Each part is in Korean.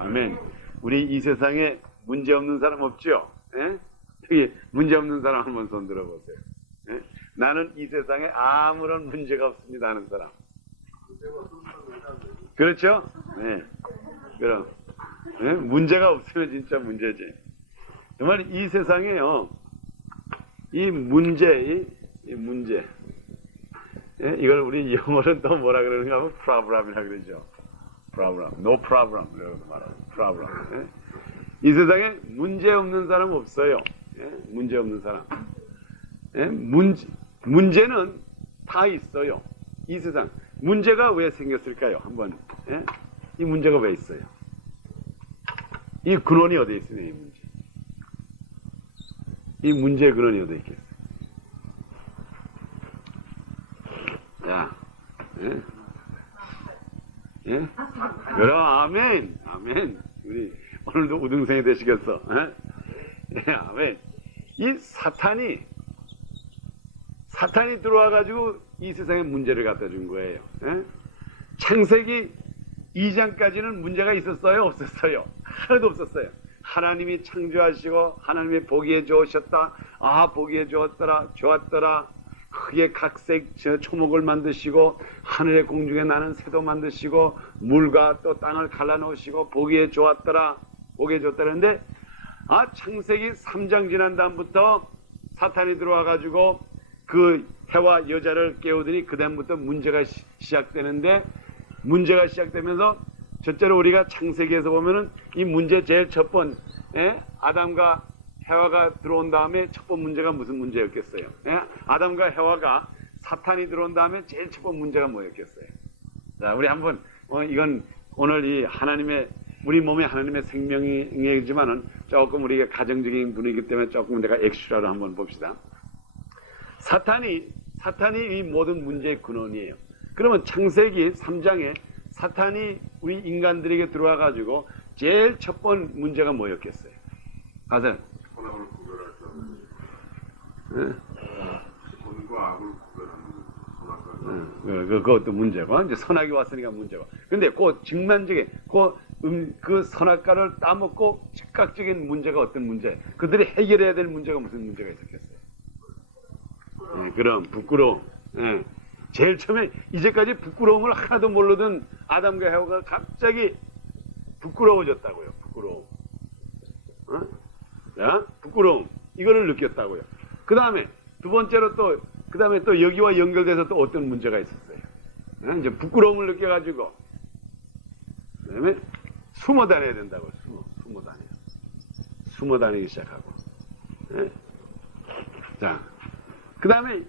아멘. 우리 이 세상에 문제 없는 사람 없죠? 예? 여기 문제 없는 사람 한번 손 들어보세요. 예? 나는 이 세상에 아무런 문제가 없습니다 하는 사람. 그렇죠? 네. 그럼 예? 문제가 없으면 진짜 문제지. 정말 이 세상에요, 이 문제, 예? 이걸 우리 영어로는 또 뭐라 그러는가 하면 problem이라 그러죠. problem, no problem 이라고 말하고 problem. 예? 이 세상에 문제 없는 사람 없어요. 예? 문제 없는 사람. 예? 문제는 다 있어요. 이 세상 문제가 왜 생겼을까요? 한번 예? 이 문제가 왜 있어요? 이 근원이 어디에 있으냐, 이 문제. 이 문제의 근원이 어디에 있겠어요? 야, 예? 예? 그럼 아멘, 아멘. 우리 오늘도 우등생이 되시겠어. 예? 예, 아멘. 이 사탄이 들어와가지고 이 세상에 문제를 갖다 준 거예요. 예? 창세기 2장까지는 문제가 있었어요? 없었어요? 하나도 없었어요. 하나님이 창조하시고 하나님이 보기에 좋으셨다. 아, 보기에 좋았더라. 크게 각색 초목을 만드시고 하늘의 공중에 나는 새도 만드시고 물과 또 땅을 갈라놓으시고 보기에 좋았더라. 보기에 좋다는데 창세기 3장 지난 다음부터 사탄이 들어와가지고 그 해와 여자를 깨우더니 그 다음부터 문제가 시작되는데, 문제가 시작되면서 첫째로 우리가 창세기에서 보면은 이 문제 제일 첫 번, 아담과 해와가 들어온 다음에 첫 번 문제가 무슨 문제였겠어요? 예? 아담과 해와가 사탄이 들어온 다음에 제일 첫 번 문제가 뭐였겠어요? 자, 우리 한번 이건 오늘 이 하나님의 우리 몸에 하나님의 생명이지만은 조금 우리가 가정적인 분이기 때문에 조금 내가 엑스트라로 한번 봅시다. 사탄이 이 모든 문제의 근원이에요. 그러면 창세기 3장에 사탄이 우리 인간들에게 들어와 가지고 제일 첫 번 문제가 뭐였겠어요? 가서 선악을 구별할 때, 선과 악을 구별하는 선악과 그것도 문제고, 이제 선악이 왔으니까 문제고. 근데 그 직만적인 그 선악과를 따먹고 즉각적인 문제가 어떤 문제? 그들이 해결해야 될 문제가 무슨 문제가 있었겠어요? 그럼 부끄러움. 제일 처음에 이제까지 부끄러움을 하나도 모르던 아담과 해와가 갑자기 부끄러워졌다고요. 부끄러움. 부끄러움. 이거를 느꼈다고요. 그 다음에 두 번째로 그 다음에 또 여기와 연결돼서 또 어떤 문제가 있었어요. 이제 부끄러움을 느껴가지고 그 다음에 숨어 다녀야 된다고요. 숨어 다니기 시작하고. 자, 그 다음에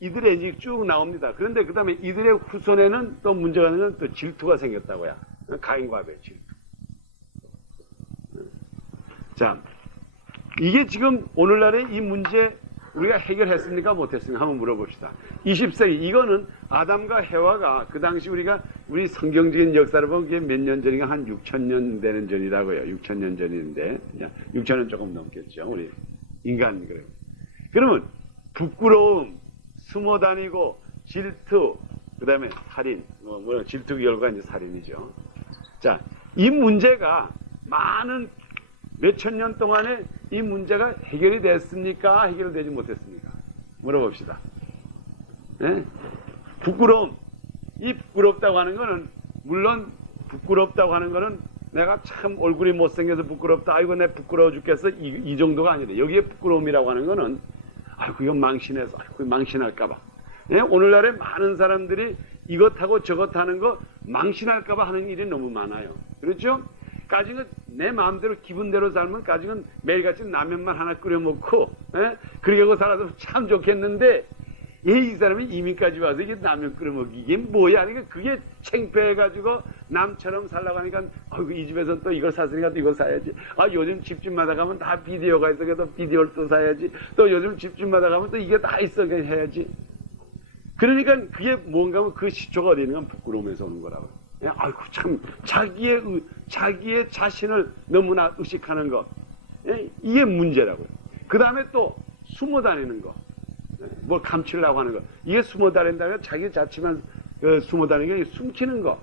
이들의 이제 쭉 나옵니다. 그런데 그 다음에 이들의 후손에는 또 문제가 있는 또 질투가 생겼다고요. 가인과 아벨 질투. 자, 이게 지금 오늘날의 이 문제 우리가 해결했습니까? 못했습니까? 한번 물어봅시다. 20세기, 이거는 아담과 해와가 그 당시 우리 성경적인 역사를 보면 그게 몇 년 전인가 한 6,000년 되는 전이라고요. 6,000년 전인데, 6,000년 조금 넘겠죠. 우리 인간, 그래요. 그러면 부끄러움, 숨어 다니고, 질투, 그 다음에 살인, 질투 결과 이제 살인이죠. 자, 이 문제가 몇천 년 동안에 이 문제가 해결이 됐습니까? 해결되지 못했습니까? 물어봅시다. 부끄러움. 이 부끄럽다고 하는 거는, 물론 부끄럽다고 하는 거는 내가 참 얼굴이 못생겨서 부끄럽다. 아이고, 내 부끄러워 죽겠어. 이 정도가 아니라 여기에 부끄러움이라고 하는 거는 아이고, 이거 망신해서, 아이고, 망신할까봐. 오늘날에 많은 사람들이 이것하고 저것하는 거 망신할까봐 하는 일이 너무 많아요. 그렇죠? 까지는 내 마음대로 기분대로 살면 까지는 매일같이 라면만 하나 끓여 먹고 그렇게 하고 살아도 참 좋겠는데 이 사람이 이민까지 와서 이게 라면 끓여 먹기 이게 뭐야? 그러니까 그게 창피해가지고 남처럼 살라고 하니까 이 집에서 또 이걸 샀으니까 또 이걸 사야지. 요즘 집집마다 가면 다 비디오가 있어. 그래서 비디오를 또 사야지. 또 요즘 집집마다 가면 또 이게 다 있어. 그냥 해야지. 그러니까 그게 뭔가 하면 그 시초가 어디 있는 건 부끄러움에서 오는 거라고. 아이고, 참, 자기의 자신을 너무나 의식하는 것. 이게 문제라고요. 그 다음에 또 숨어 다니는 거. 뭘 감추려고 하는 거. 이게 숨어 다닌다면 자기 자체만 숨어 다니는 게 숨기는 거.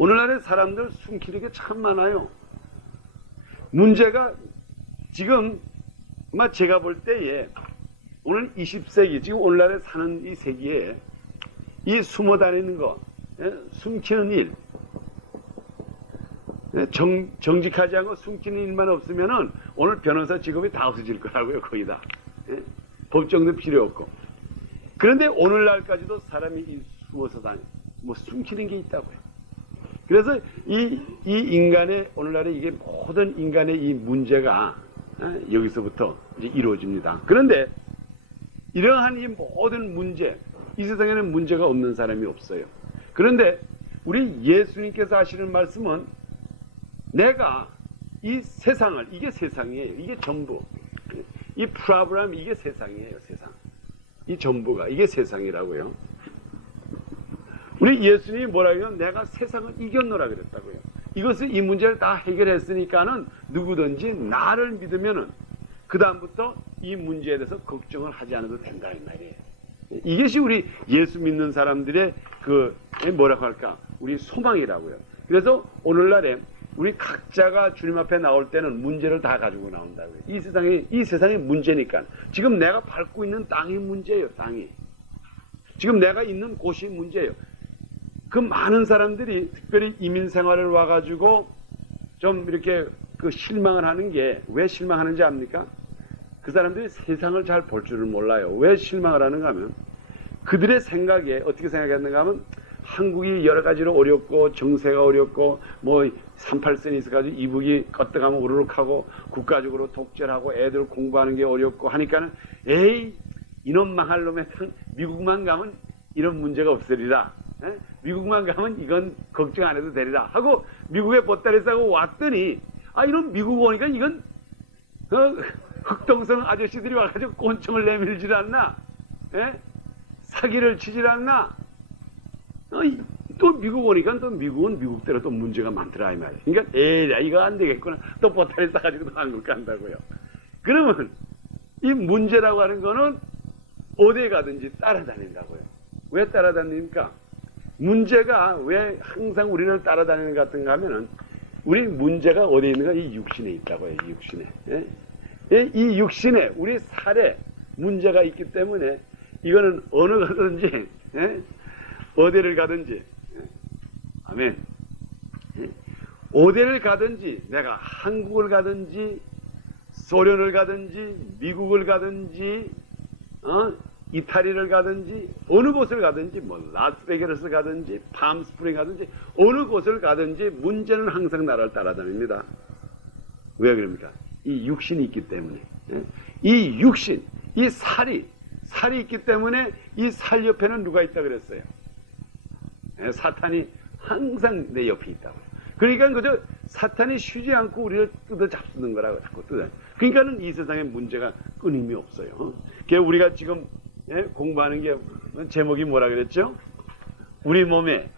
오늘날의 사람들 숨기는 게 참 많아요. 문제가 지금 제가 볼 때에 오늘 20세기, 지금 오늘날에 사는 이 세기에 이 숨어 다니는 거, 숨기는 일, 정직하지 않고 숨기는 일만 없으면은 오늘 변호사 직업이 다 없어질 거라고요, 거의 다. 법정도 필요 없고. 그런데 오늘날까지도 사람이 이 숨어서 다니, 숨기는 게 있다고요. 그래서 이 인간의, 오늘날의 이게 모든 인간의 이 문제가 여기서부터 이제 이루어집니다. 그런데 이러한 이 모든 문제, 이 세상에는 문제가 없는 사람이 없어요. 그런데 우리 예수님께서 하시는 말씀은 내가 이 세상을, 이게 세상이에요. 이게 전부. 이 프라브람, 이게 세상이에요. 세상. 이 전부가, 이게 세상이라고요. 우리 예수님이 뭐라고 해요? 내가 세상을 이겼노라 그랬다고요. 이것을, 이 문제를 다 해결했으니까는 누구든지 나를 믿으면은 그 다음부터 이 문제에 대해서 걱정을 하지 않아도 된다 이 말이에요. 이것이 우리 예수 믿는 사람들의 뭐라고 할까? 우리 소망이라고요. 그래서 오늘날에 우리 각자가 주님 앞에 나올 때는 문제를 다 가지고 나온다고요. 이 세상의 문제니까. 지금 내가 밟고 있는 땅이 문제예요, 땅이. 지금 내가 있는 곳이 문제예요. 그 많은 사람들이 특별히 이민 생활을 와가지고 좀 이렇게 실망을 하는 게 왜 실망하는지 압니까? 그 사람들이 세상을 잘 볼 줄을 몰라요. 왜 실망을 하는가 하면 그들의 생각에 어떻게 생각했는가 하면 한국이 여러 가지로 어렵고 정세가 어렵고 38선이 있어가지고 이북이 껐떡하면 우르륵하고 국가적으로 독재하고 애들 공부하는 게 어렵고 하니까는 에이 이놈 망할 놈의 미국만 가면 이런 문제가 없으리라. 미국만 가면 이건 걱정 안 해도 되리라 하고 미국에 보따리 싸고 왔더니 이런 미국 오니까 이건 흑동성 아저씨들이 와가지고 꼰청을 내밀질 않나? 사기를 치질 않나? 또 미국 오니까 또 미국은 미국대로 또 문제가 많더라 이 말이야. 그러니까 에이 이거 안 되겠구나. 또 보따리 싸가지고 또 한국 간다고요. 그러면 이 문제라고 하는 거는 어디에 가든지 따라다닌다고요. 왜 따라다닙니까? 문제가 왜 항상 우리를 따라다니는 것 같은가 하면은 우리 문제가 어디에 있는가? 이 육신에 있다고요. 이 육신에. 이 육신에 우리 살에 문제가 있기 때문에 이거는 어느 가든지 어디를 가든지 아멘. 어디를 가든지 내가 한국을 가든지 소련을 가든지 미국을 가든지 이탈리아를 가든지 어느 곳을 가든지 라스베가스 가든지 팜스프링 가든지 어느 곳을 가든지 문제는 항상 나를 따라다닙니다. 왜 그럽니까? 이 육신이 있기 때문에. 이 육신, 이 살이 있기 때문에 이 살 옆에는 누가 있다 그랬어요? 사탄이 항상 내 옆에 있다고. 그러니까 그저 사탄이 쉬지 않고 우리를 뜯어 잡수는 거라고 자꾸 뜯어. 그러니까는 이 세상에 문제가 끊임이 없어요. 그래서 우리가 지금 공부하는 게 제목이 뭐라 그랬죠? 우리 몸에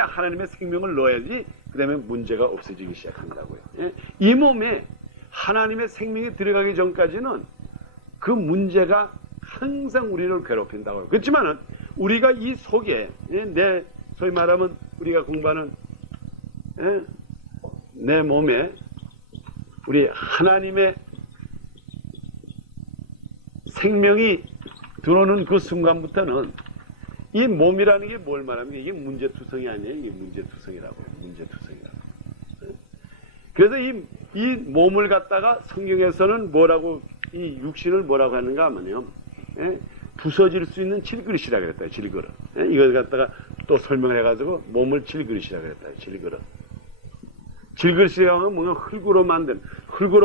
하나님의 생명을 넣어야지 그 다음에 문제가 없어지기 시작한다고요. 이 몸에 하나님의 생명이 들어가기 전까지는 그 문제가 항상 우리를 괴롭힌다고요. 그렇지만은 우리가 이 속에 소위 말하면 우리가 공부하는 내 몸에 우리 하나님의 생명이 들어오는 그 순간부터는 이 몸이라는 게 뭘 말합니까? 이게 문제투성이 아니에요. 이게 문제투성이라고요. 문제투성이라고. 그래서 이 몸을 갖다가 성경에서는 뭐라고 이 육신을 뭐라고 하는가 하면요. 부서질 수 있는 질그릇이라 그랬다. 질그릇. 이걸 갖다가 또 설명을 해가지고 몸을 질그릇이라 그랬다. 질그릇. 질그릇이라고 하면 뭔가 흙으로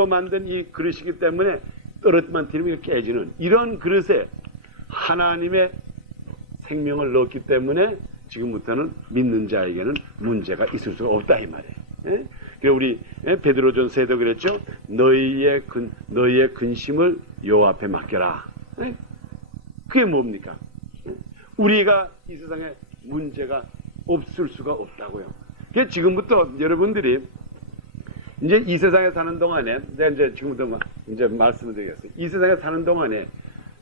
만든 이 그릇이기 때문에 떨어지만 들으면 깨지는 이런 그릇에 하나님의 생명을 넣었기 때문에 지금부터는 믿는 자에게는 문제가 있을 수가 없다 이 말이에요. 그래서 우리 베드로전서에도 그랬죠. 너희의 근심을 여호와 앞에 맡겨라. 그게 뭡니까? 우리가 이 세상에 문제가 없을 수가 없다고요. 그래서 지금부터 여러분들이 이제 이 세상에 사는 동안에 내가 이제 지금부터 이제 말씀을 드리겠어요. 이 세상에 사는 동안에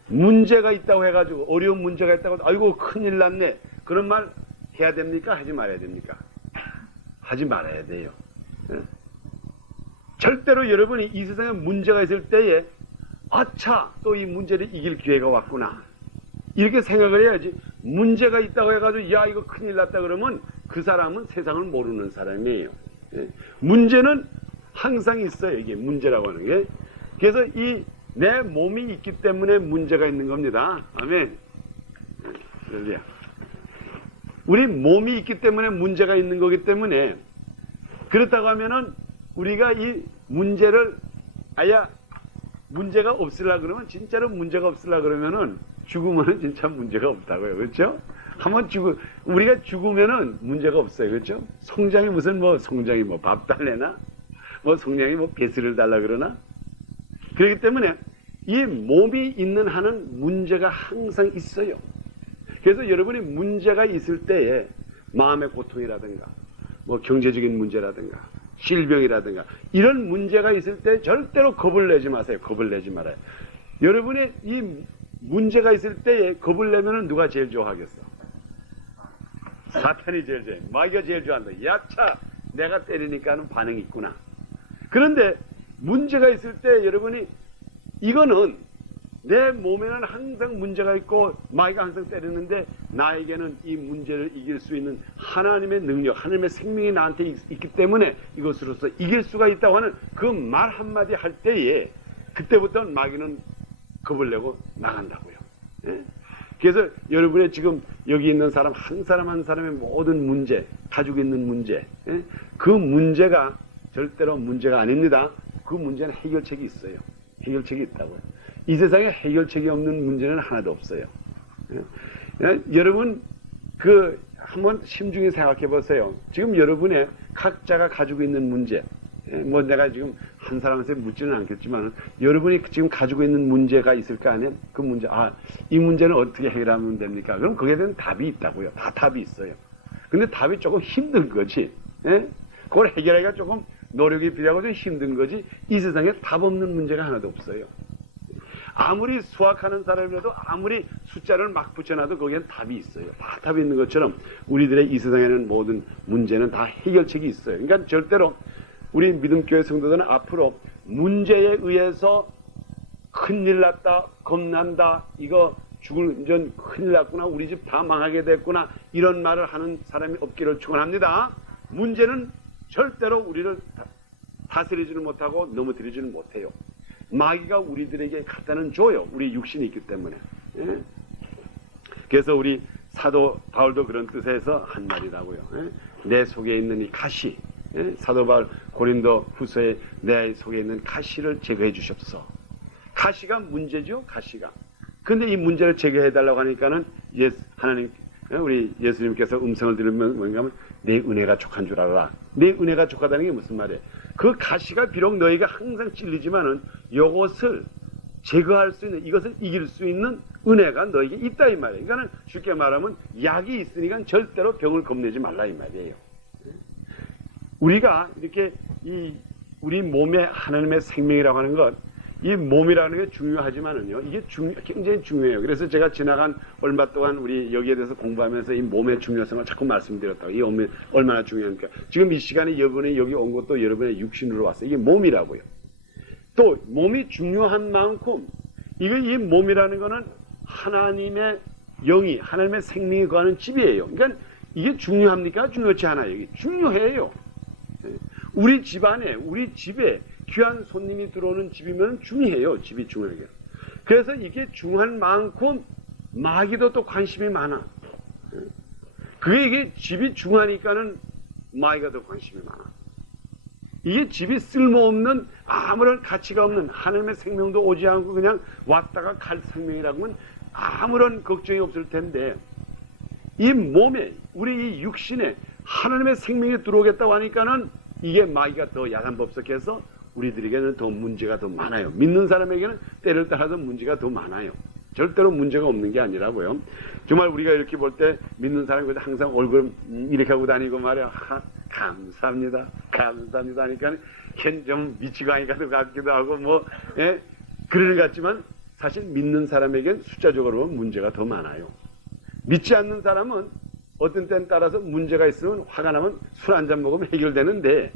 문제가 있다고 해가지고 어려운 문제가 있다고 아이고 큰일 났네 그런 말 해야 됩니까? 하지 말아야 됩니까? 하지 말아야 돼요. 예? 절대로 여러분이 이 세상에 문제가 있을 때에 아차, 또 이 문제를 이길 기회가 왔구나, 이렇게 생각을 해야지. 문제가 있다고 해가지고 야 이거 큰일 났다 그러면 그 사람은 세상을 모르는 사람이에요. 예? 문제는 항상 있어요. 이게 문제라고 하는 게. 그래서 이 내 몸이 있기 때문에 문제가 있는 겁니다. 아멘. 할렐루야. 우리 몸이 있기 때문에 문제가 있는 거기 때문에, 그렇다고 하면은 우리가 이 문제를 아야 문제가 없으려 그러면, 진짜로 문제가 없으려 그러면은 죽으면은 진짜 문제가 없다고요. 그렇죠? 한번 우리가 죽으면은 문제가 없어요. 그렇죠? 송장이 무슨 송장이 밥 달래나? 송장이 배스를 달라 그러나? 그렇기 때문에 이 몸이 있는 한은 문제가 항상 있어요. 그래서 여러분이 문제가 있을 때에 마음의 고통이라든가 경제적인 문제라든가 질병이라든가 이런 문제가 있을 때 절대로 겁을 내지 마세요. 겁을 내지 말아요. 여러분의 이 문제가 있을 때에 겁을 내면은 누가 제일 좋아하겠어? 사탄이 제일 좋아해. 마귀가 제일 좋아한다. 야차, 내가 때리니까는 반응이 있구나. 그런데 문제가 있을 때 여러분이 이거는 내 몸에는 항상 문제가 있고 마귀가 항상 때리는데 나에게는 이 문제를 이길 수 있는 하나님의 능력, 하나님의 생명이 나한테 있기 때문에 이것으로서 이길 수가 있다고 하는 그 말 한마디 할 때에 그때부터 마귀는 겁을 내고 나간다고요. 예? 그래서 여러분의 지금 여기 있는 사람 한 사람 한 사람의 모든 문제, 가지고 있는 문제, 예? 그 문제가 절대로 문제가 아닙니다. 그 문제는 해결책이 있어요. 해결책이 있다고요. 이 세상에 해결책이 없는 문제는 하나도 없어요. 예? 여러분 한번 심중히 생각해 보세요. 지금 여러분의 각자가 가지고 있는 문제, 내가 지금 한 사람한테 묻지는 않겠지만 여러분이 지금 가지고 있는 문제가 있을 거 아니에요? 그 문제, 이 문제는 어떻게 해결하면 됩니까? 그럼 거기에 대한 답이 있다고요. 다 답이 있어요. 근데 답이 조금 힘든 거지. 예? 그걸 해결하기가 조금 노력이 필요하고 좀 힘든 거지. 이 세상에 답 없는 문제가 하나도 없어요. 아무리 수학하는 사람이라도 아무리 숫자를 막 붙여놔도 거기엔 답이 있어요. 다 답이 있는 것처럼 우리들의 이 세상에는 모든 문제는 다 해결책이 있어요. 그러니까 절대로 우리 믿음교회 성도들은 앞으로 문제에 의해서 큰일 났다, 겁난다, 이거 죽을 전 큰일 났구나, 우리 집 다 망하게 됐구나, 이런 말을 하는 사람이 없기를 축원합니다. 문제는 절대로 우리를 다스리지는 못하고 넘어뜨리지는 못해요. 마귀가 우리들에게 갖다는 줘요. 우리 육신이 있기 때문에. 예? 그래서 우리 사도 바울도 그런 뜻에서 한 말이라고요. 예? 내 속에 있는 이 가시, 예? 사도 바울 고린도 후서에 내 속에 있는 가시를 제거해 주십소. 가시가 문제죠. 가시가. 근데 이 문제를 제거해 달라고 하니까는 하나님, 우리 예수님께서 음성을 들으면 뭔가 하면 내 은혜가 족한 줄 알아라. 내 은혜가 족하다는 게 무슨 말이에요? 그 가시가 비록 너희가 항상 찔리지만은 이것을 제거할 수 있는, 이것을 이길 수 있는 은혜가 너에게 있다 이 말이에요. 그러니까 쉽게 말하면 약이 있으니까 절대로 병을 겁내지 말라 이 말이에요. 우리가 이렇게 우리 몸에 하나님의 생명이라고 하는 것, 이 몸이라는 게 중요하지만은요, 이게 굉장히 중요해요. 그래서 제가 지나간 얼마 동안 우리 여기에 대해서 공부하면서 이 몸의 중요성을 자꾸 말씀드렸다고. 이 몸이 얼마나 중요합니까? 지금 이 시간에 여러분이 여기 온 것도 여러분의 육신으로 왔어요. 이게 몸이라고요. 또 몸이 중요한 만큼 이 몸이라는 거는 하나님의 영이, 하나님의 생명이 거하는 집이에요. 그러니까 이게 중요합니까? 중요치 않아요. 이게 중요해요. 우리 집안에, 우리 집에 귀한 손님이 들어오는 집이면 중요해요. 집이 중요해요. 그래서 이게 중요한 만큼 마귀도 또 관심이 많아. 이게 집이 중요하니까는 마귀가 더 관심이 많아. 이게 집이 쓸모없는, 아무런 가치가 없는, 하나님의 생명도 오지 않고 그냥 왔다가 갈 생명이라고 하면 아무런 걱정이 없을 텐데, 이 몸에, 우리 이 육신에 하나님의 생명이 들어오겠다고 하니까는 이게 마귀가 더 야단법석해서 우리들에게는 더 문제가 더 많아요. 믿는 사람에게는 때를 따라서 문제가 더 많아요. 절대로 문제가 없는 게 아니라고요. 정말 우리가 이렇게 볼 때 믿는 사람이 항상 얼굴 이렇게 하고 다니고 말이야. 감사합니다. 감사합니다 하니까 좀 미치고 하니까 도 같기도 하고 그러는 것 같지만 사실 믿는 사람에겐 숫자적으로 문제가 더 많아요. 믿지 않는 사람은 어떤 때는 따라서 문제가 있으면 화가 나면 술 한 잔 먹으면 해결되는데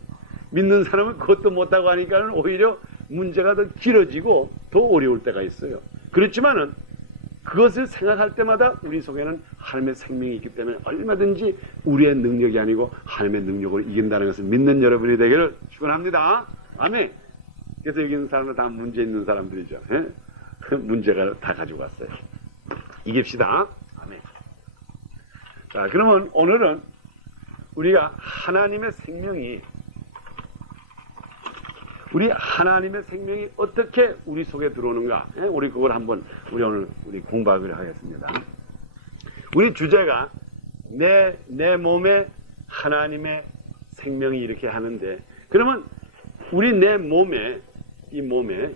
믿는 사람은 그것도 못하고 하니까는 오히려 문제가 더 길어지고 더 어려울 때가 있어요. 그렇지만은 그것을 생각할 때마다 우리 속에는 하나님의 생명이 있기 때문에 얼마든지 우리의 능력이 아니고 하나님의 능력으로 이긴다는 것을 믿는 여러분이 되기를 축원합니다. 아멘. 그래서 여기 있는 사람은 다 문제 있는 사람들이죠. 예? 그 문제가 다 가지고 왔어요. 이깁시다. 아멘. 자, 그러면 오늘은 우리가 하나님의 생명이 어떻게 우리 속에 들어오는가? 예? 우리 그걸 한번 오늘 공부하기로 하겠습니다. 우리 주제가 내 몸에 하나님의 생명이 이렇게 하는데, 그러면 우리 내 몸에 이 몸에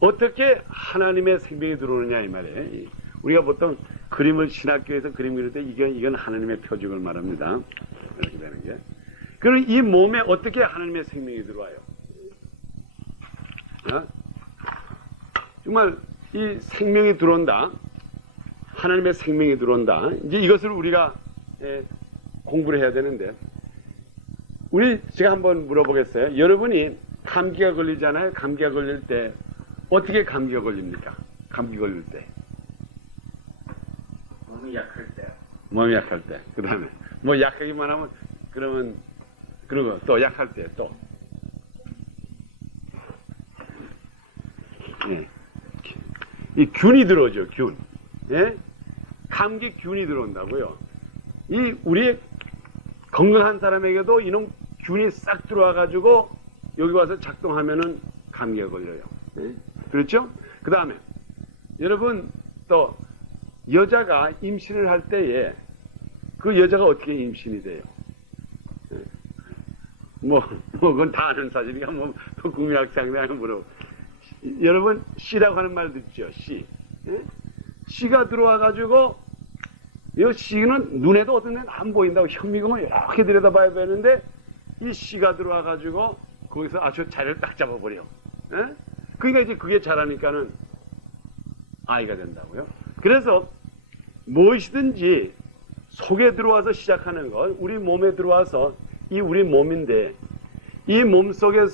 어떻게 하나님의 생명이 들어오느냐 이 말이에요. 우리가 보통 그림을 신학교에서 그림 그릴 때 이건 하나님의 표적을 말합니다. 이렇게 되는 게. 그럼 이 몸에 어떻게 하나님의 생명이 들어와요? 정말 이 생명이 들어온다. 하나님의 생명이 들어온다. 이제 이것을 우리가 공부를 해야 되는데, 제가 한번 물어보겠어요. 여러분이 감기가 걸리잖아요. 감기가 걸릴 때 어떻게 감기가 걸립니까? 감기 걸릴 때. 몸이 약할 때. 몸이 약할 때. 그 다음에 뭐 약하기만 하면 그리고 또 약할 때 또. 예. 이 균이 들어오죠. 균. 예? 감기균이 들어온다고요. 우리 건강한 사람에게도 이놈 균이 싹 들어와가지고 여기 와서 작동하면은 감기가 걸려요. 예? 그렇죠? 그 다음에 여러분 또 여자가 임신을 할 때에 그 여자가 어떻게 임신이 돼요? 예? 그건 다 아는 사실이니까 또 국민학생들한테 물어보고. 여러분 씨라고 하는 말 듣죠? 씨. 예? 씨가 들어와가지고 이 씨는 눈에도 어떤 데는 안 보인다고 현미경을 이렇게 들여다봐야 되는데 이 씨가 들어와가지고 거기서 아주 자리를 딱 잡아버려. 예? 그러니까 이제 그게 자라니까는 아이가 된다고요. 그래서 무엇이든지 속에 들어와서 시작하는 것, 우리 몸에 들어와서 우리 몸인데 이 몸속에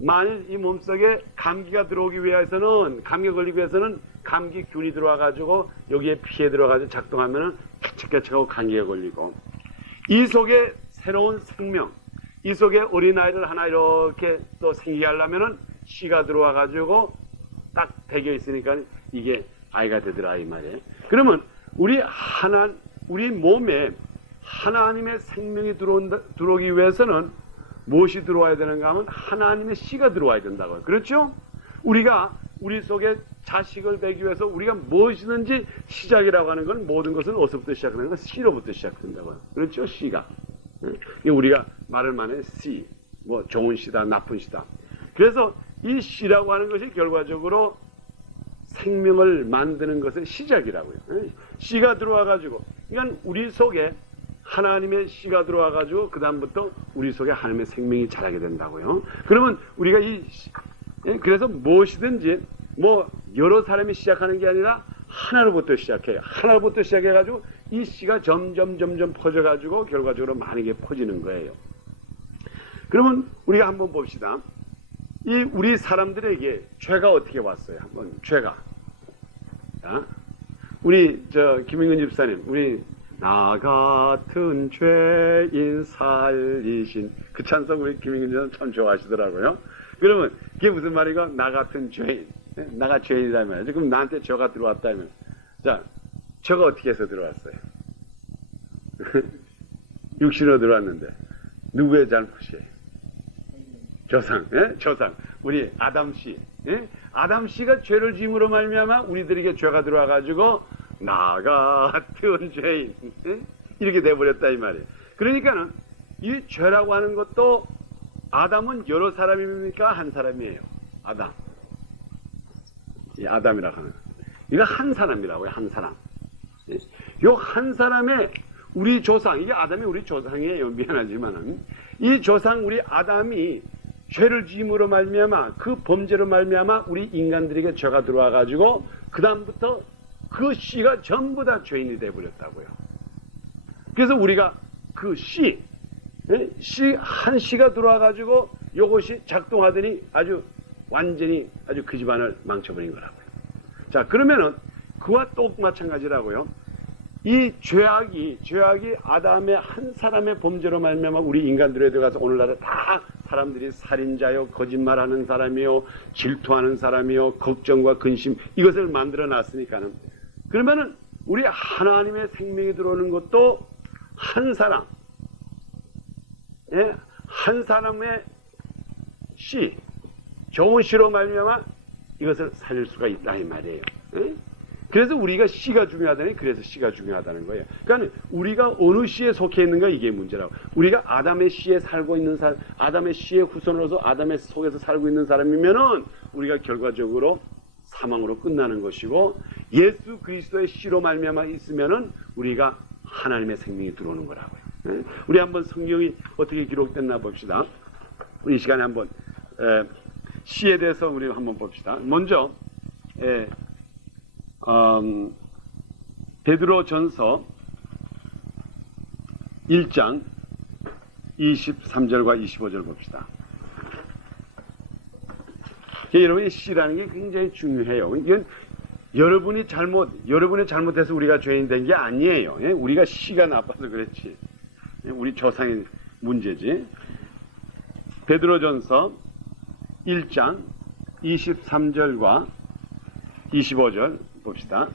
만일 이 몸속에 감기가 들어오기 위해서는, 감기가 걸리기 위해서는 감기균이 들어와가지고 여기에 피에 들어가서 작동하면은 깨척깨척하고 감기가 걸리고, 이 속에 새로운 생명, 이 속에 어린아이를 하나 이렇게 또 생기게 하려면은 씨가 들어와가지고 딱 배겨 있으니까 이게 아이가 되더라 이 말이에요. 그러면 우리 몸에 하나님의 생명이 들어오기 위해서는 무엇이 들어와야 되는가 하면 하나님의 씨가 들어와야 된다고요. 그렇죠? 우리가 우리 속에 자식을 배기 위해서 우리가 무엇이든지 시작이라고 하는 건 모든 것은 어디서부터 시작하는 건 씨로부터 시작된다고요. 그렇죠? 씨가. 우리가 말을 많이 씨, 좋은 씨다, 나쁜 씨다. 그래서 이 씨라고 하는 것이 결과적으로 생명을 만드는 것의 시작이라고요. 씨가 들어와가지고, 그러니까 우리 속에 하나님의 씨가 들어와가지고 그 다음부터 우리 속에 하나님의 생명이 자라게 된다고요. 그러면 우리가 그래서 무엇이든지 여러 사람이 시작하는 게 아니라 하나로부터 시작해요. 하나로부터 시작해가지고 이 씨가 점점 퍼져가지고 결과적으로 많이게 퍼지는 거예요. 그러면 우리가 한번 봅시다. 우리 사람들에게 죄가 어떻게 왔어요? 한번 죄가. 자, 우리 김인근 집사님, 우리 나 같은 죄인 살리신 그 찬송 우리 김인근 집사님 참 좋아하시더라고요. 그러면 그게 무슨 말이고? 나 같은 죄인. 나가 죄인이라면 그럼 나한테 죄가 들어왔다면, 자, 죄가 어떻게 해서 들어왔어요? 육신으로 들어왔는데 누구의 잘못이에요? 조상. 우리 아담 씨. 아담 씨가 죄를 지음으로 말미암아 우리들에게 죄가 들어와가지고 나 같은 죄인 이렇게 돼버렸다 이 말이에요. 그러니까는 이 죄라고 하는 것도, 아담은 여러 사람입니까? 한 사람이에요. 아담. 이 아담이라고 하는, 이거 한 사람이라고요. 한 사람. 요 한 사람의 우리 조상, 이게 아담이 우리 조상이에요. 미안하지만은 이 조상 우리 아담이 죄를 지음으로 말미암아 그 범죄로 말미암아 우리 인간들에게 죄가 들어와 가지고 그 다음부터 그 씨가 전부 다 죄인이 돼 버렸다고요. 그래서 우리가 그 씨 한 씨가 들어와 가지고 이것이 작동하더니 아주 완전히 아주 그 집안을 망쳐버린 거라고요. 자, 그러면은 그와 또 마찬가지라고요. 이 죄악이 아담의 한 사람의 범죄로 말미암아 우리 인간들에 들어가서 오늘날에 다 사람들이 살인자요, 거짓말하는 사람이요, 질투하는 사람이요, 걱정과 근심 이것을 만들어 놨으니까는 그러면은 우리 하나님의 생명이 들어오는 것도 한 사람, 한 사람의 씨, 좋은 씨로 말미암아 이것을 살릴 수가 있다 이 말이에요. 그래서 우리가 씨가 중요하다니 그래서 씨가 중요하다는 거예요. 그러니까 우리가 어느 씨에 속해 있는가 이게 문제라고. 우리가 아담의 씨에 살고 있는 사람, 아담의 씨의 후손으로서 아담의 속에서 살고 있는 사람이면은 우리가 결과적으로 사망으로 끝나는 것이고 예수 그리스도의 씨로 말미암아 있으면은 우리가 하나님의 생명이 들어오는 거라고요. 우리 한번 성경이 어떻게 기록됐나 봅시다. 우리 이 시간에 한번 씨에 대해서 우리 한번 봅시다. 먼저 베드로전서 1장 23절과 25절 봅시다. 여러분이 씨라는 게 굉장히 중요해요. 이건 여러분이 잘못해서 우리가 죄인 된 게 아니에요. 우리가 씨가 나빠서 그렇지. 우리 조상의 문제지. 베드로전서 1장 23절과 25절 봅시다.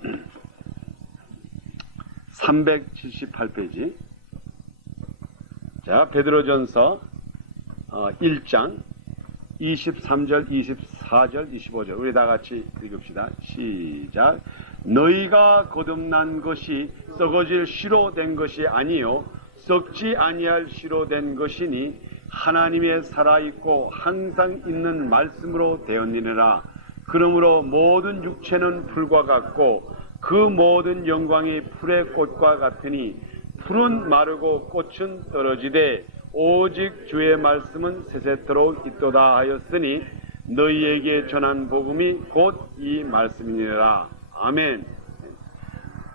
378페이지. 자, 베드로전서 1장 23절, 24절, 25절 우리 다 같이 읽읍시다. 시작. 너희가 거듭난 것이 썩어질 씨로 된 것이 아니요 썩지 아니할 씨로 된 것이니 하나님의 살아있고 항상 있는 말씀으로 되었느니라. 그러므로 모든 육체는 풀과 같고 그 모든 영광이 풀의 꽃과 같으니 풀은 마르고 꽃은 떨어지되 오직 주의 말씀은 세세토록 있도다 하였으니 너희에게 전한 복음이 곧 이 말씀이니라. 아멘.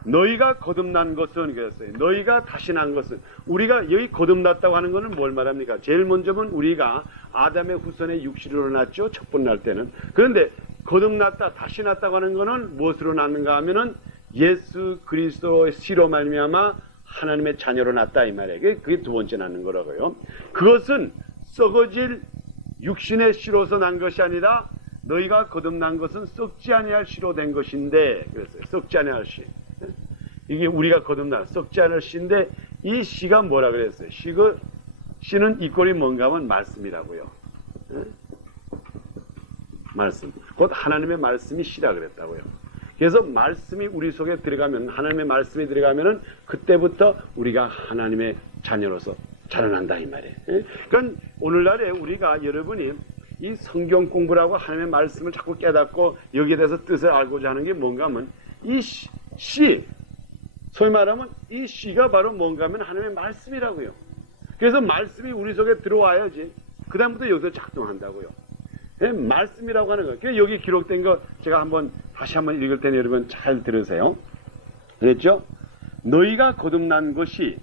너희가 거듭난 것은 그랬어요. 너희가 다시 난 것은 우리가 여기 거듭났다고 하는 것은 뭘 말합니까? 제일 먼저는 우리가 아담의 후손의 육신으로 났죠. 첫 번 날 때는. 그런데 거듭났다 다시 났다고 하는 것은 무엇으로 났는가 하면은 예수 그리스도의 씨로 말미암아 하나님의 자녀로 났다 이 말이에요. 그게 두 번째 낳는 거라고요. 그것은 썩어질 육신의 씨로서 난 것이 아니라 너희가 거듭난 것은 썩지 아니할 씨로 된 것인데 그랬어요. 썩지 아니할 씨. 이게 우리가 거듭난 썩지 않을 씨인데 이 씨가 뭐라 그랬어요? 씨는 이 꼴이 뭔가 하면 말씀이라고요. 말씀. 곧 하나님의 말씀이 씨라 그랬다고요. 그래서 말씀이 우리 속에 들어가면 하나님의 말씀이 들어가면은 그때부터 우리가 하나님의 자녀로서 자라난다 이 말이에요. 그러니까 오늘날에 우리가 여러분이 이 성경 공부를 하고 하나님의 말씀을 자꾸 깨닫고 여기에 대해서 뜻을 알고자 하는 게 뭔가 하면 이 씨 소위 말하면 이 씨가 바로 뭔가 하면 하나님의 말씀이라고요. 그래서 말씀이 우리 속에 들어와야지 그 다음부터 여기서 작동한다고요. 말씀이라고 하는 거예요. 그래서 여기 기록된 거 제가 다시 한번 읽을 테니 여러분 잘 들으세요. 그랬죠? 너희가 거듭난 것이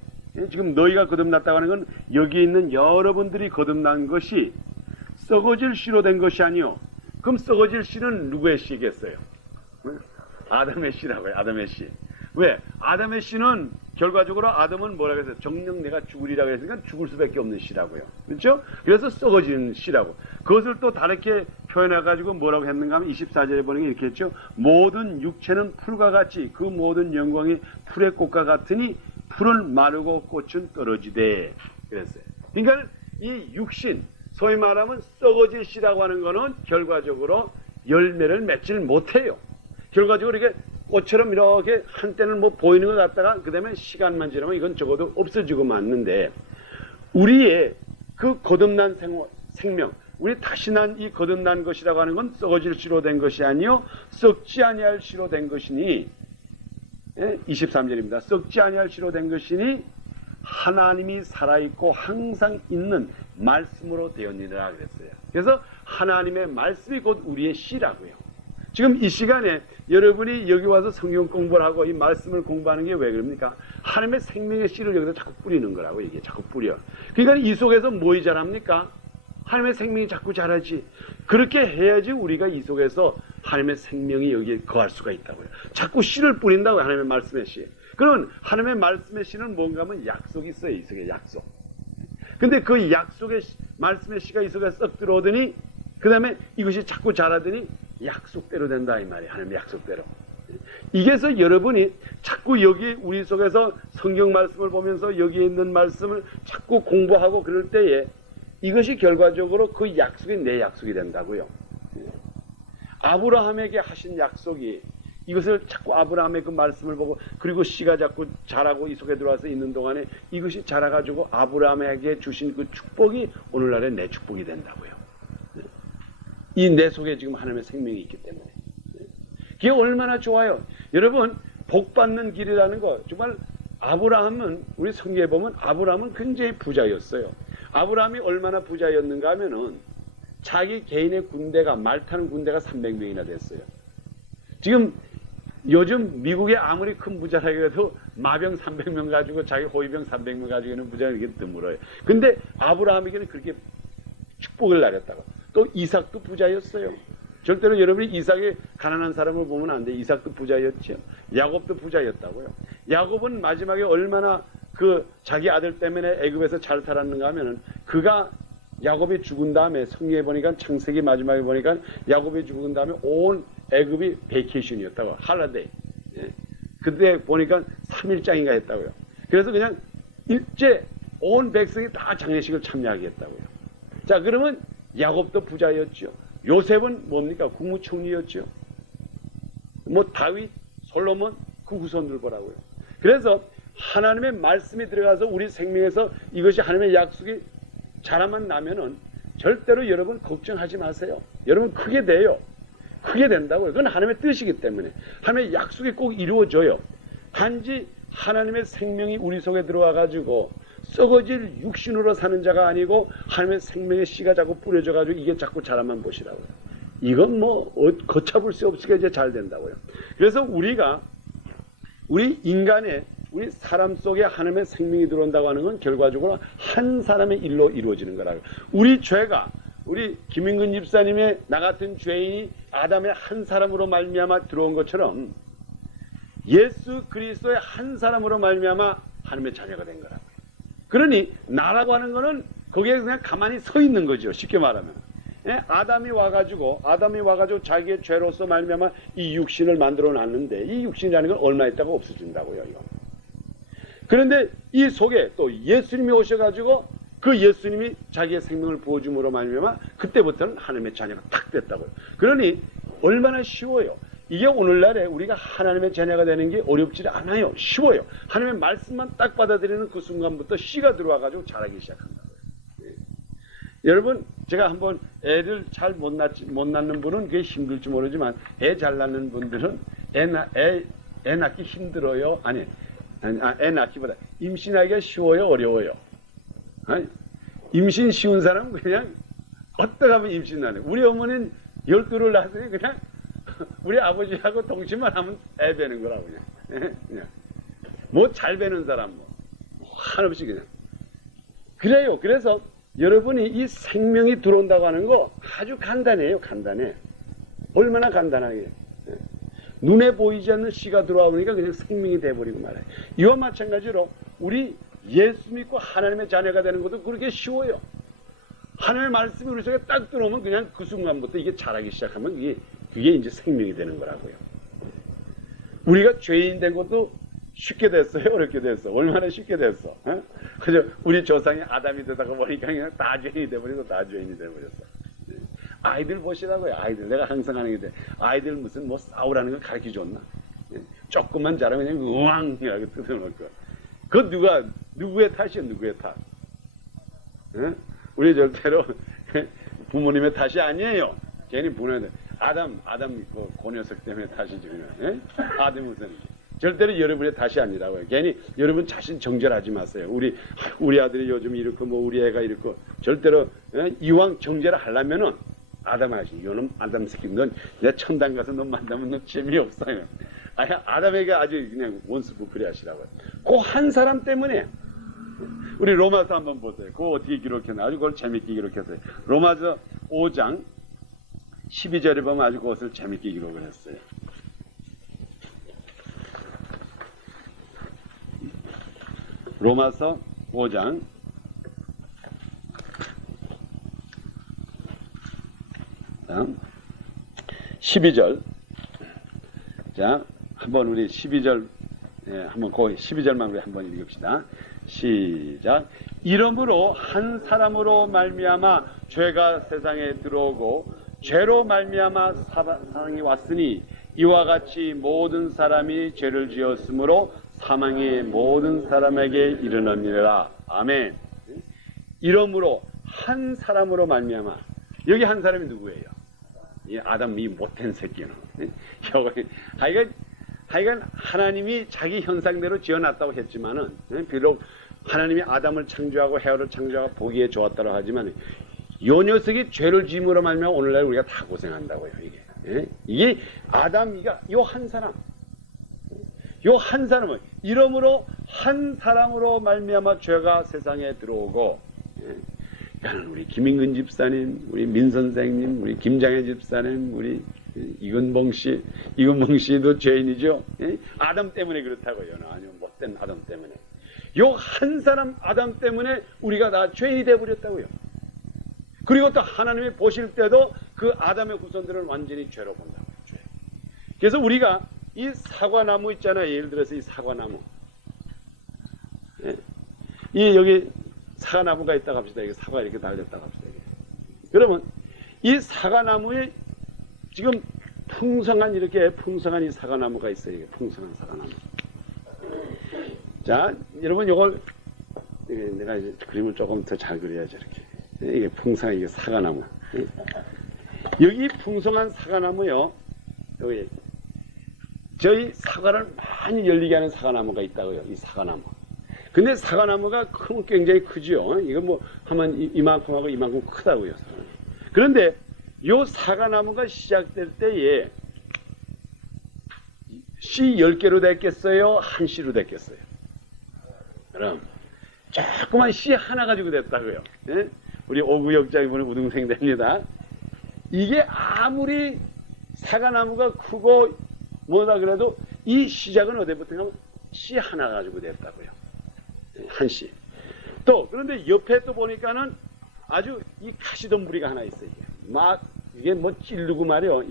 지금 너희가 거듭났다고 하는 건 여기 있는 여러분들이 거듭난 것이 썩어질 씨로 된 것이 아니요. 그럼 썩어질 씨는 누구의 씨겠어요? 아담의 씨라고요. 아담의 씨. 왜? 아담의 씨는 결과적으로 아담은 뭐라고 했어요? 정녕 내가 죽으리라고 했으니까 죽을 수밖에 없는 씨라고요. 그렇죠? 그래서 썩어지는 씨라고. 그것을 또 다르게 표현해가지고 뭐라고 했는가 하면 24절에 보는 게 이렇게 했죠. 모든 육체는 풀과 같이 그 모든 영광이 풀의 꽃과 같으니 풀은 마르고 꽃은 떨어지되 그랬어요. 그러니까 이 육신 소위 말하면 썩어질 씨라고 하는 거는 결과적으로 열매를 맺질 못해요. 결과적으로 이렇게 꽃처럼 이렇게 한때는 뭐 보이는 것 같다가 그 다음에 시간만 지나면 이건 적어도 없어지고 마는데 우리의 그 거듭난 생명 우리 다시 난 이 거듭난 것이라고 하는 건 썩어질 씨로 된 것이 아니요 썩지 아니할 씨로 된 것이니 23절입니다. 썩지 아니할 씨로 된 것이니 하나님이 살아있고 항상 있는 말씀으로 되었느니라 그랬어요. 그래서 하나님의 말씀이 곧 우리의 씨라고요. 지금 이 시간에 여러분이 여기 와서 성경 공부를 하고 이 말씀을 공부하는 게 왜 그럽니까? 하나님의 생명의 씨를 여기서 자꾸 뿌리는 거라고. 이게 자꾸 뿌려. 그러니까 이 속에서 뭐이 자랍니까? 하나님의 생명이 자꾸 자라지. 그렇게 해야지 우리가 이 속에서 하나님의 생명이 여기에 거할 수가 있다고요. 자꾸 씨를 뿌린다고요. 하나님의 말씀의 씨. 그러면 하나님의 말씀의 씨는 뭔가 하면 약속이 있어요. 이 속에 약속. 근데 그 약속의 말씀의 씨가 이 속에 썩 들어오더니 그 다음에 이것이 자꾸 자라더니 약속대로 된다 이 말이에요. 하나님의 약속대로. 이게서 여러분이 자꾸 여기 우리 속에서 성경 말씀을 보면서 여기에 있는 말씀을 자꾸 공부하고 그럴 때에 이것이 결과적으로 그 약속이 내 약속이 된다고요. 아브라함에게 하신 약속이 이것을 자꾸 아브라함의 그 말씀을 보고 그리고 씨가 자꾸 자라고 이 속에 들어와서 있는 동안에 이것이 자라가지고 아브라함에게 주신 그 축복이 오늘날의 내 축복이 된다고요. 이 내 속에 지금 하나님의 생명이 있기 때문에. 그게 얼마나 좋아요. 여러분 복받는 길이라는 거 정말 아브라함은 우리 성경에 보면 아브라함은 굉장히 부자였어요. 아브라함이 얼마나 부자였는가 하면은 자기 개인의 군대가 말 타는 군대가 300명이나 됐어요. 지금 요즘 미국에 아무리 큰 부자라 해도 마병 300명 가지고 자기 호위병 300명 가지고 있는 부자는 이게 드물어요. 근데 아브라함에게는 그렇게 축복을 나렸다고. 또 이삭도 부자였어요. 절대로 여러분이 이삭이 가난한 사람을 보면 안 돼. 이삭도 부자였죠. 야곱도 부자였다고요. 야곱은 마지막에 얼마나 그 자기 아들 때문에 애굽에서 잘 살았는가 하면은 그가 야곱이 죽은 다음에 성경에 보니까 창세기 마지막에 보니까 야곱이 죽은 다음에 온 애굽이 베이케이션이었다고. 할라데이. 예. 그때 보니까 3일장인가 했다고요. 그래서 그냥 일제 온 백성이 다 장례식을 참여하게 했다고요. 자, 그러면 야곱도 부자였죠. 요셉은 뭡니까? 국무총리였죠. 뭐 다윗, 솔로몬 그 후손들 보라고요. 그래서 하나님의 말씀이 들어가서 우리 생명에서 이것이 하나님의 약속이 자라만 나면은 절대로 여러분 걱정하지 마세요. 여러분 크게 돼요. 크게 된다고요. 그건 하나님의 뜻이기 때문에 하나님의 약속이 꼭 이루어져요. 단지 하나님의 생명이 우리 속에 들어와 가지고 썩어질 육신으로 사는 자가 아니고 하나님의 생명의 씨가 자꾸 뿌려져 가지고 이게 자꾸 자라만 보시라고요. 이건 뭐 걷잡을 수 없이 이제 잘 된다고요. 그래서 우리가 우리 인간의 우리 사람 속에 하나님의 생명이 들어온다고 하는 건 결과적으로 한 사람의 일로 이루어지는 거라고요. 우리 죄가 우리 김인근 집사님의 나 같은 죄인이 아담의 한 사람으로 말미암아 들어온 것처럼 예수 그리스도의 한 사람으로 말미암아 하나님의 자녀가 된 거라고요. 그러니 나라고 하는 거는 거기에 그냥 가만히 서 있는 거죠. 쉽게 말하면. 예? 아담이 와가지고 자기의 죄로서 말미암아 이 육신을 만들어 놨는데 이 육신이라는 건 얼마 있다가 없어진다고요. 이거. 그런데 이 속에 또 예수님이 오셔가지고 그 예수님이 자기의 생명을 부어줌으로 말미암아 그때부터는 하나님의 자녀가 탁 됐다고요. 그러니 얼마나 쉬워요. 이게 오늘날에 우리가 하나님의 자녀가 되는 게 어렵지 않아요. 쉬워요. 하나님의 말씀만 딱 받아들이는 그 순간부터 씨가 들어와가지고 자라기 시작한다고요. 네. 여러분 제가 한번 애를 잘 못 낳는 분은 그게 힘들지 모르지만 애 잘 낳는 분들은 애 낳기 힘들어요. 애 낳기보다 임신하기가 쉬워요, 어려워요? 아니, 임신 쉬운 사람은 그냥 어떻게 하면 임신 나네. 우리 어머니는 12를 낳았으니 그냥 우리 아버지하고 동침만 하면 애 베는 거라고 그냥. 뭐 잘 베는 사람 뭐 한없이 그냥. 그래요. 그래서 여러분이 이 생명이 들어온다고 하는 거 아주 간단해요. 간단해. 얼마나 간단하게. 눈에 보이지 않는 씨가 들어오니까 그냥 생명이 돼버리고 말아요. 이와 마찬가지로 우리 예수 믿고 하나님의 자녀가 되는 것도 그렇게 쉬워요. 하나님의 말씀이 우리 속에 딱 들어오면 그냥 그 순간부터 이게 자라기 시작하면 그게 이제 생명이 되는 거라고요. 우리가 죄인 된 것도 쉽게 됐어요? 어렵게 됐어? 얼마나 쉽게 됐어? 그죠? 우리 조상이 아담이 되다가 보니까 그냥 다 죄인이 돼버리고 다 죄인이 돼버렸어. 아이들 보시라고요. 아이들. 내가 항상 하는 게 돼. 아이들 무슨 뭐 싸우라는 걸 가르쳐 줬나? 조금만 잘하면 그냥 우왕! 이렇게 뜯어놓고. 그거 누구의 탓이야, 누구의 탓? 우리 절대로 부모님의 탓이 아니에요. 괜히 부모님의 아담 그 녀석 때문에 탓이지. 아담 무슨 절대로 여러분의 탓이 아니라고요. 괜히 여러분 자신 정죄하지 마세요. 우리 아들이 요즘 이렇고 뭐 우리 애가 이렇고 절대로 이왕 정죄를 하려면은 아담 아저씨, 이놈 아담 새끼, 넌 내 천당 가서 넌 만나면 넌 재미없어요. 아담에게 아주 그냥 원수 부풀이 하시라고요. 그 한 사람 때문에 우리 로마서 한번 보세요. 그거 어떻게 기록했나? 아주 그걸 재밌게 기록했어요. 로마서 5장 12절에 보면 아주 그것을 재밌게 기록을 했어요. 로마서 5장 12절. 자, 한번 우리 12절, 한번 그 12절만 우리 한번 읽읍시다. 시작. 이러므로 한 사람으로 말미암아 죄가 세상에 들어오고 죄로 말미암아 사망이 왔으니 이와 같이 모든 사람이 죄를 지었으므로 사망이 모든 사람에게 이르느니라. 아멘. 이러므로 한 사람으로 말미암아. 여기 한 사람이 누구예요? 이 아담, 이 못된 새끼는. 하여간 하나님이 자기 형상대로 지어놨다고 했지만은, 비록 하나님이 아담을 창조하고 헤어를 창조하고 보기에 좋았다고 하지만, 요 녀석이 죄를 지음으로 말미암아 오늘날 우리가 다 고생한다고요. 이게 아담이가 요 한 사람, 요 한 사람은 이러므로 한 사람으로 말미암아 죄가 세상에 들어오고. 우리 김인근 집사님, 우리 민 선생님, 우리 김장혜 집사님, 우리 이근봉 씨도 죄인이죠. 아담 때문에 그렇다고요. 아니면 못된 아담 때문에. 요 한 사람 아담 때문에 우리가 다 죄인이 되어버렸다고요. 그리고 또 하나님이 보실 때도 그 아담의 후손들을 완전히 죄로 본다고요. 죄. 그래서 우리가 이 사과나무 있잖아요. 예를 들어서 이 사과나무. 이 여기 사과나무가 있다고 합시다. 이게 사과 이렇게 달렸다고 합시다. 그러면 이 사과나무에 지금 풍성한 이 사과나무가 있어요. 이게 풍성한 사과나무. 자, 여러분 요걸 내가 이제 그림을 조금 더 잘 그려야지 이렇게. 이게 풍성한 이게 사과나무. 여기 풍성한 사과나무요. 여기 저희 사과를 많이 열리게 하는 사과나무가 있다고요. 이 사과나무. 근데 사과나무가 굉장히 크죠. 이거 뭐 하면 이만큼하고 이만큼 크다고요. 그런데 요 사과나무가 시작될 때에 씨 10개로 됐겠어요? 한 씨로 됐겠어요? 그럼 조그만 씨 하나 가지고 됐다고요. 우리 오구역장 이번에 우등생 됩니다. 이게 아무리 사과나무가 크고 뭐다 그래도 이 시작은 어디부터 하면 씨 하나 가지고 됐다고요. 한 씨. 또 그런데 옆에 또 보니까는 아주 이 가시덤불이가 하나 있어요. 이게 뭐 찌르고 말이요.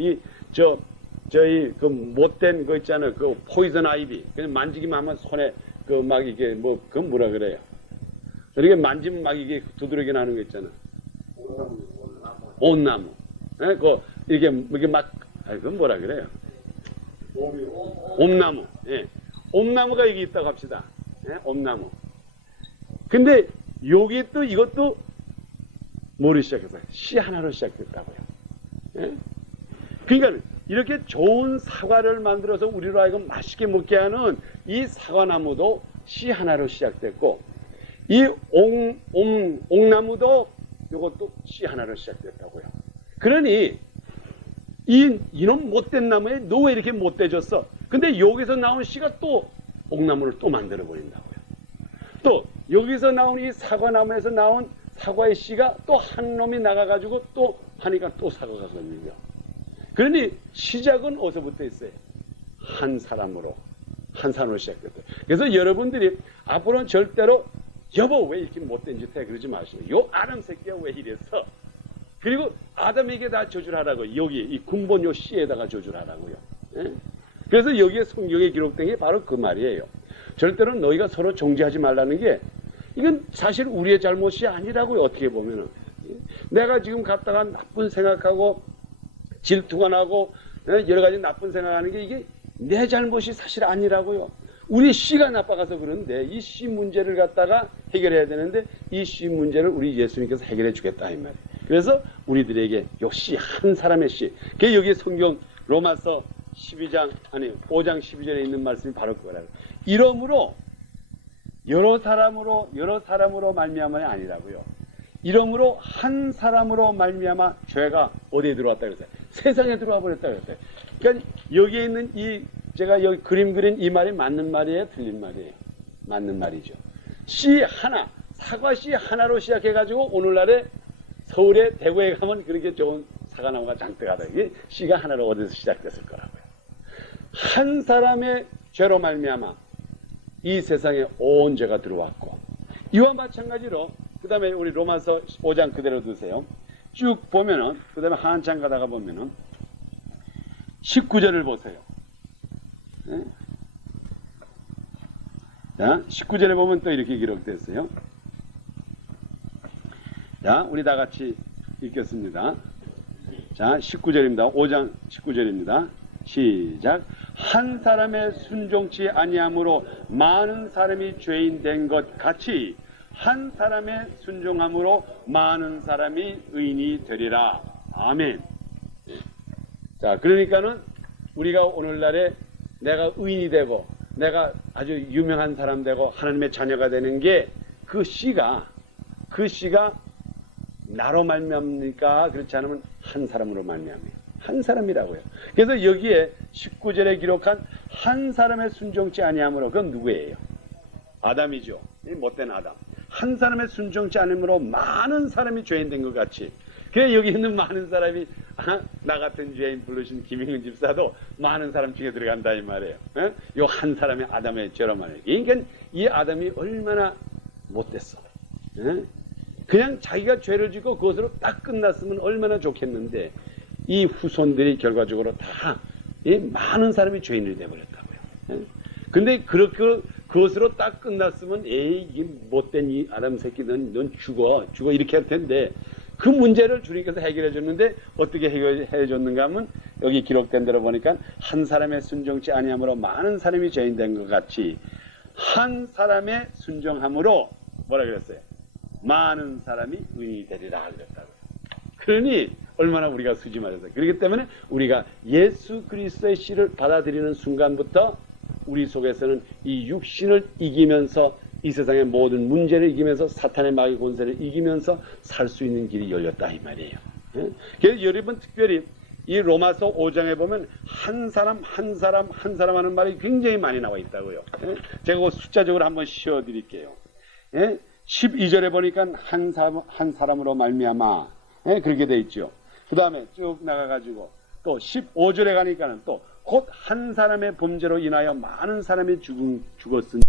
저희 그 못된 거 있잖아요. 그 포이즌 아이비. 그냥 만지기만 하면 손에 그 막 이게 뭐 그 뭐라 그래요. 이렇게 만지면 막 이게 두드러기 나는 거 있잖아요. 온나무. 이렇게 막 그건 뭐라 그래요. 옴나무. 옴나무가 여기 있다고 합시다. 옴나무. 근데 여기 또 이것도 뭐로 시작했어요? 씨 하나로 시작됐다고요. 그러니까 이렇게 좋은 사과를 만들어서 우리로 하여금 맛있게 먹게 하는 이 사과나무도 씨 하나로 시작됐고, 이 옥나무도 이것도 씨 하나로 시작됐다고요. 그러니 이놈 못된 나무에 너 왜 이렇게 못돼졌어? 근데 여기서 나온 씨가 또 옥나무를 또 만들어 버린다고요. 또 여기서 나온 이 사과나무에서 나온 사과의 씨가 또 한 놈이 나가가지고 또 하니까 또 사과가 걸리죠. 그러니 시작은 어디서부터 있어요? 한 사람으로 시작됐어요. 그래서 여러분들이 앞으로는 절대로 여보 왜 이렇게 못된 짓 해 그러지 마시고, 요 아담 새끼야 왜 이랬어? 그리고 아담에게 다 저주하라고. 여기 이 군본 요 씨에다가 저주하라고요. 그래서 여기에 성경에 기록된 게 바로 그 말이에요. 절대로 너희가 서로 정죄하지 말라는 게, 이건 사실 우리의 잘못이 아니라고요. 어떻게 보면은 내가 지금 갔다가 나쁜 생각하고 질투가 나고 여러 가지 나쁜 생각하는 게 이게 내 잘못이 사실 아니라고요. 우리 씨가 나빠가서 그런데 이 씨 문제를 갖다가 해결해야 되는데 이 씨 문제를 우리 예수님께서 해결해 주겠다 이 말이에요. 그래서 우리들에게 요 씨 한 사람의 씨. 그게 여기 성경 로마서 12장, 아니, 5장 12절에 있는 말씀이 바로 그거라고. 이러므로, 여러 사람으로 말미암아가 아니라고요. 이러므로 한 사람으로 말미암아 죄가 어디에 들어왔다 그랬어요? 세상에 들어와 버렸다 그랬어요. 그러니까 여기에 있는 제가 여기 그림 그린 이 말이 맞는 말이에요? 틀린 말이에요? 맞는 말이죠. 씨 하나, 사과 씨 하나로 시작해가지고 오늘날에 서울에 대구에 가면 그렇게 좋은 사과나무가 장대가다. 이게 씨가 하나로 어디서 시작됐을 거라고요. 한 사람의 죄로 말미암아 이 세상에 온 죄가 들어왔고, 이와 마찬가지로 그 다음에 우리 로마서 5장 그대로 두세요. 쭉 보면은, 그 다음에 한참 가다가 보면은 19절을 보세요. 네? 자, 19절에 보면 또 이렇게 기록됐어요. 자, 우리 다 같이 읽겠습니다. 자, 19절입니다. 5장 19절입니다. 시작. 한 사람의 순종치 아니함으로 많은 사람이 죄인 된 것 같이 한 사람의 순종함으로 많은 사람이 의인이 되리라. 아멘. 자, 그러니까는 우리가 오늘날에 내가 의인이 되고 내가 아주 유명한 사람 되고 하나님의 자녀가 되는 게 그 씨가 나로 말미암니까? 그렇지 않으면 한 사람으로 말미암아요. 한 사람이라고요. 그래서 여기에 19절에 기록한 한 사람의 순종치 아니함으로, 그건 누구예요? 아담이죠. 이 못된 아담. 한 사람의 순종치 않음으로 많은 사람이 죄인 된 것 같이. 그래 여기 있는 많은 사람이 나 같은 죄인 부르신 김영은 집사도 많은 사람 중에 들어간다 이 말이에요. 요 한 사람의 아담의 죄로 말이에요. 그러니까 이 아담이 얼마나 못됐어. 그냥 자기가 죄를 짓고 그것으로 딱 끝났으면 얼마나 좋겠는데 이 후손들이 결과적으로 다 많은 사람이 죄인이 되어버렸다고요. 근데 그렇게 그것으로 딱 끝났으면 에이 이 못된 이 아담 새끼 넌 죽어 이렇게 할 텐데 그 문제를 주님께서 해결해 줬는데 어떻게 해결해 줬는가 하면 여기 기록된 대로 보니까 한 사람의 순종치 아니함으로 많은 사람이 죄인 된 것 같이 한 사람의 순종함으로 뭐라 그랬어요? 많은 사람이 의인이 되리라 그랬다고요. 그러니 얼마나 우리가 수지 맞았어요. 그렇기 때문에 우리가 예수 그리스도의 씨를 받아들이는 순간부터 우리 속에서는 이 육신을 이기면서 이 세상의 모든 문제를 이기면서 사탄의 마귀 권세를 이기면서 살 수 있는 길이 열렸다 이 말이에요. 그래서 여러분 특별히 이 로마서 5장에 보면 한 사람 하는 말이 굉장히 많이 나와 있다고요. 제가 그 숫자적으로 한번 씌워드릴게요. 12절에 보니까 한 사람으로 말미암아 그렇게 돼 있죠. 그 다음에 쭉 나가가지고 또 15절에 가니까는 또 곧 한 사람의 범죄로 인하여 많은 사람이 죽었으니